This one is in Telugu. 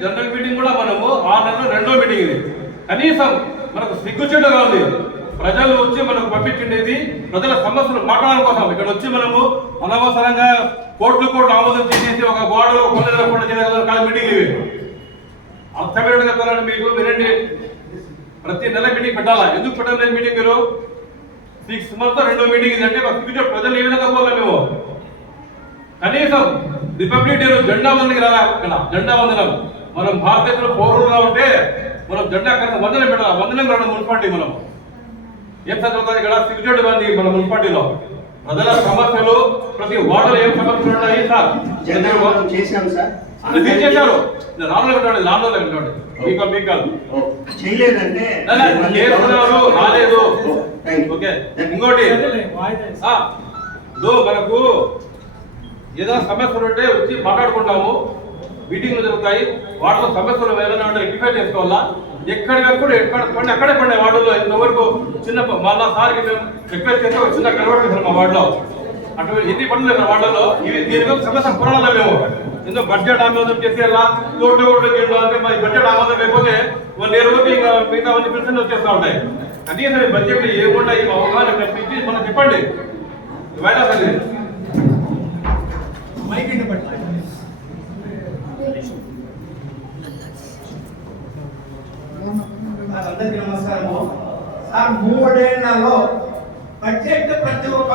జనరల్ మీటింగ్ కూడా మనము ఆ నెలలో రెండో మీటింగ్ ఇది. కనీసం మనకు సిగ్గుచెట్టుగా ఉంది ప్రజలు వచ్చి మనకు పంపించిండేది ప్రజల సమస్యలు మాట్లాడడం కోసం. ఇక్కడ వచ్చి మనము అనవసరంగా కోట్లు కోట్లు ఆమోదం చేసేసి ఒక గోడలో కొండ కొండ చేయడం కాదు మీటింగ్ ఇవి అర్థమైన మీకు వినండి. ప్రతి నెల మీటింగ్ పెట్టాలా? ఎందుకు పెట్టలేదు మీటింగ్ మీరు? సిక్స్ మంత్ రెండో మీటింగ్ ఇది అంటే ఫ్యూచర్ ప్రజలు ఏ విధంగా పోవాలి మేము? కనీసం రిపబ్లిక్ డే రోజు జెండా వందనకి రాలా? ఇక్కడ జెండా వందనం మనం భారతదేశంలో పౌరులుగా ఉంటే మనం జెండా కనుక వందనం పెట్టాలి వందనం రావడం మున్సిపాలిటీ మనం. ఏం చదువుతుంది ఇక్కడ? సిగ్గుచేటు మంది మన మున్సిపాలిటీలో. ప్రజల సమస్యలు ప్రతి వార్డులో ఏం సమస్యలు ఉన్నాయి సార్? జగన్ చేశాం సార్. అది చేశారు నేను రానులో పెట్టండి రానులో పెట్టండి మీకు మీకు కాదు. ఓ, చేయలేదంటే చేస్తున్నారు రాలేదు. ఓకే. ఇంకోటి. మనకు ఏదైనా సమస్యలు ఉంటే వచ్చి మాట్లాడుకుంటాము. మీటింగ్లు జరుగుతాయి. వాటిలో సమస్యలు ఏమైనా ఉంటే రెక్టిఫై చేసుకోవాలా? ఎక్కడికక్కడ ఎక్కడ పండి అక్కడే పండే వార్డులో ఇంతవరకు చిన్న మళ్ళా సార్కి మేము రిక్వెస్ట్ చేస్తే ఒక చిన్న కనబడుతుంది మా వార్డులో. అటువంటి ఎన్ని పనులు లేదు వార్డులో. ఇవి దీని మీద సమస్య పురాణాలు మేము ఎందుకు బడ్జెట్ ఆమోదం చేసేలా కోట్లు కోట్లు చేయడం అంటే మరి బడ్జెట్ ఆమోదం అయిపోతే వాళ్ళు ఏ రోజు ఇంకా మిగతా మంది పిలిచిన వచ్చేస్తూ ఉంటాయి. కనీసం బడ్జెట్ బడ్జెట్ కూడా ఈ అవగాహన కల్పించి మనం చెప్పండి. వైరస్ అనేది అందరికీ నమస్కారము. సార్ మూడేళ్ళలో బడ్జెట్ ప్రతి ఒక్క